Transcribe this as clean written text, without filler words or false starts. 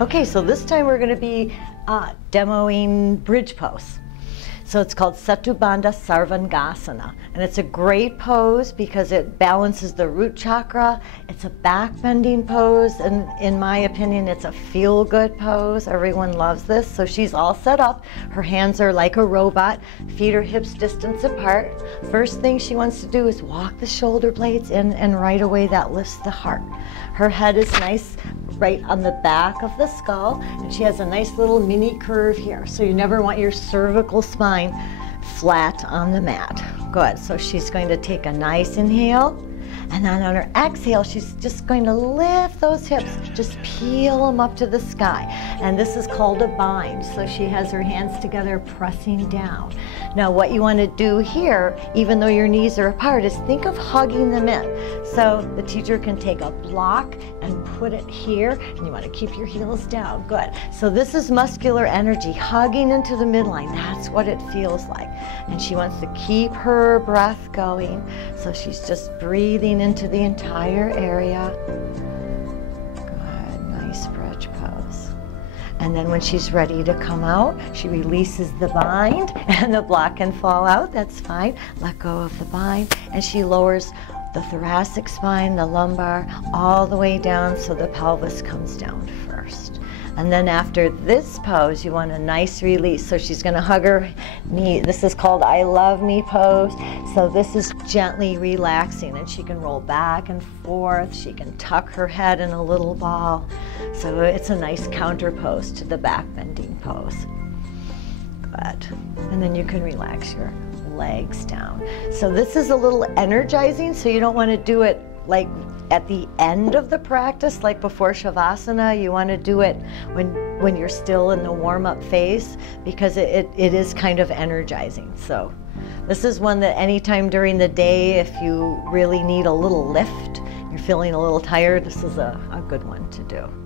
Okay, so this time we're going to be demoing bridge pose. So it's called Setubandha Sarvangasana, and it's a great pose because it balances the root chakra. It's a back bending pose, and in my opinion it's a feel-good pose. Everyone loves this. So she's all set up. Her hands are like a robot, feet are hips distance apart. First thing she wants to do is walk the shoulder blades in, and right away that lifts the heart. Her head is nice right on the back of the skull, and she has a nice little mini curve here, so you never want your cervical spine flat on the mat. Good. So she's going to take a nice inhale, and then on her exhale she's just going to lift those hips, just peel them up to the sky, and this is called a bind. So she has her hands together pressing down. Now what you want to do here, even though your knees are apart, is think of hugging them in. So the teacher can take a block and put it here, and you want to keep your heels down. Good. So this is muscular energy hugging into the midline. That's what it feels like. And she wants to keep her breath going, so she's just breathing into the entire area. Good. Nice bridge pose. And then when she's ready to come out, she releases the bind, and the block can fall out. That's fine. Let go of the bind, and she lowers the thoracic spine, the lumbar, all the way down so the pelvis comes down first. And then after this pose, you want a nice release. So she's going to hug her knee. This is called I love me pose. So this is gently relaxing, and she can roll back and forth. She can tuck her head in a little ball. So it's a nice counter pose to the back bending pose. Good. And then you can relax your legs down. So this is a little energizing, so you don't want to do it like at the end of the practice, like before Shavasana. You want to do it when you're still in the warm-up phase, because it is kind of energizing. So this is one that anytime during the day, if you really need a little lift, you're feeling a little tired, this is a good one to do.